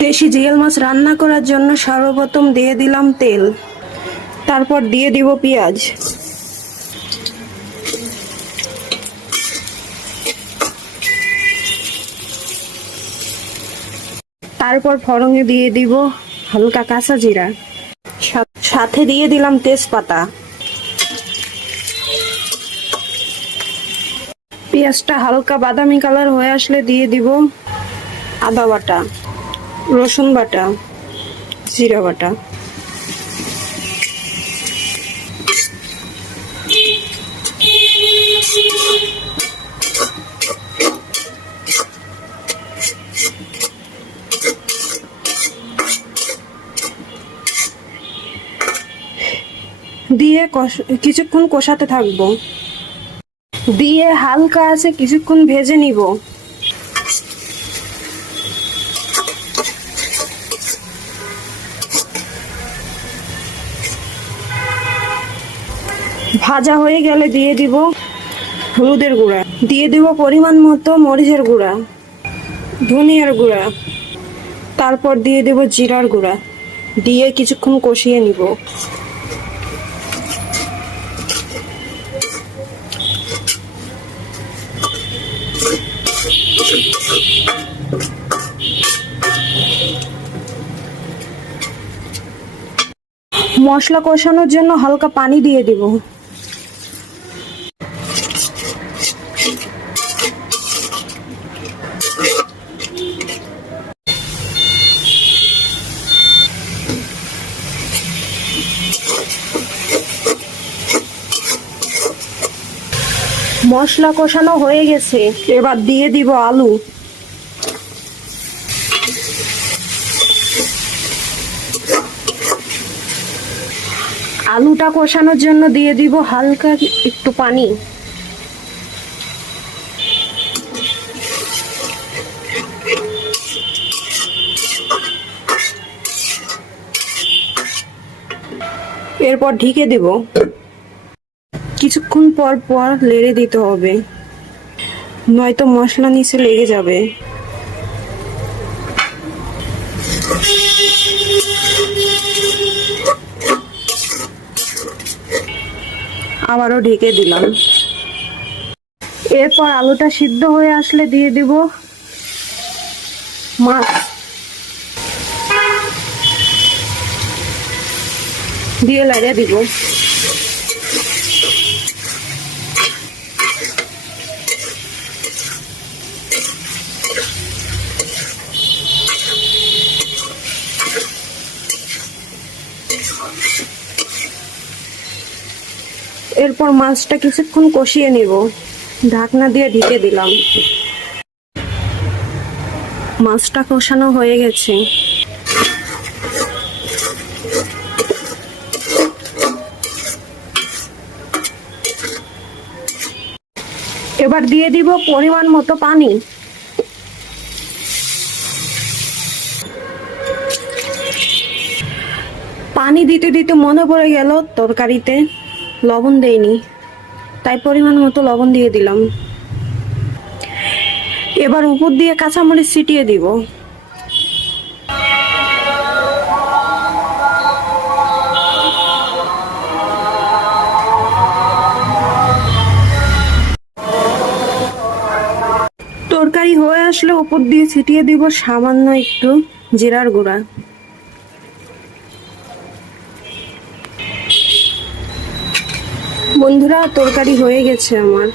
দেশি জিয়াল মাছ রান্না করার জন্য সর্বপ্রথম দিয়ে দিলাম তেল, তারপর দিয়ে দিব পেঁয়াজ, তারপর ফোড়নে দিয়ে দিব হালকা কাঁচা জিরা, সাথে দিয়ে দিলাম তেজপাতা। পেঁয়াজটা হালকা বাদামি কালার হয়ে আসলে দিয়ে দিব আদা বাটা, রসুন বাটা, জিরা বাটা। দিয়ে কিছুক্ষণ কষাতে থাকবো, দিয়ে হালকা আছে কিছুক্ষণ ভেজে নিব। ভাজা হয়ে গেলে দিয়ে দিব হলুদের গুঁড়া, দিয়ে দিব পরিমাণ মতো মরিচের গুঁড়া, ধনিয়ার গুঁড়া, তারপর দিয়ে দেব জিরার গুঁড়া, দিয়ে কিছুক্ষণ কষিয়ে নিব। মশলা কষানোর জন্য হালকা পানি দিয়ে দিব। মশলা কষানো হয়ে গেছে, এবার দিয়ে দিব আলু। আলুটা কষানোর জন্য দিয়ে দিব হালকা একটু পানি। এরপর ঢেকে দেব, কিছুক্ষণ পর পর নেড়ে দিতে হবে, নয়তো মশলা নিচে লেগে যাবে। আবারও ঢেকে দিলাম। এরপর আলুটা সিদ্ধ হয়ে আসলে দিয়ে দিব মাছ, দিয়ে লাগিয়ে দিব। এরপর মাছটা কিছুক্ষণ কষিয়ে নিব, ঢাকনা দিয়ে ঢেকে দিলাম। মাছটা কষানো হয়ে গেছে, এবার দিয়ে দিব পরিমাণ মতো পানি। পানি দিতে দিতে মনে পড়ে গেল তরকারিতে লবণ দেইনি, তাই পরিমাণ মতো লবণ দিয়ে দিলাম। এবার উপর দিয়ে কাঁচামরিচ ছিটিয়ে দিব। তরকারি হয়ে আসলে উপর দিয়ে ছিটিয়ে দিব সামান্য একটু জিরার গুঁড়া। বন্ধুরা, তরকারি হয়ে গেছে আমার।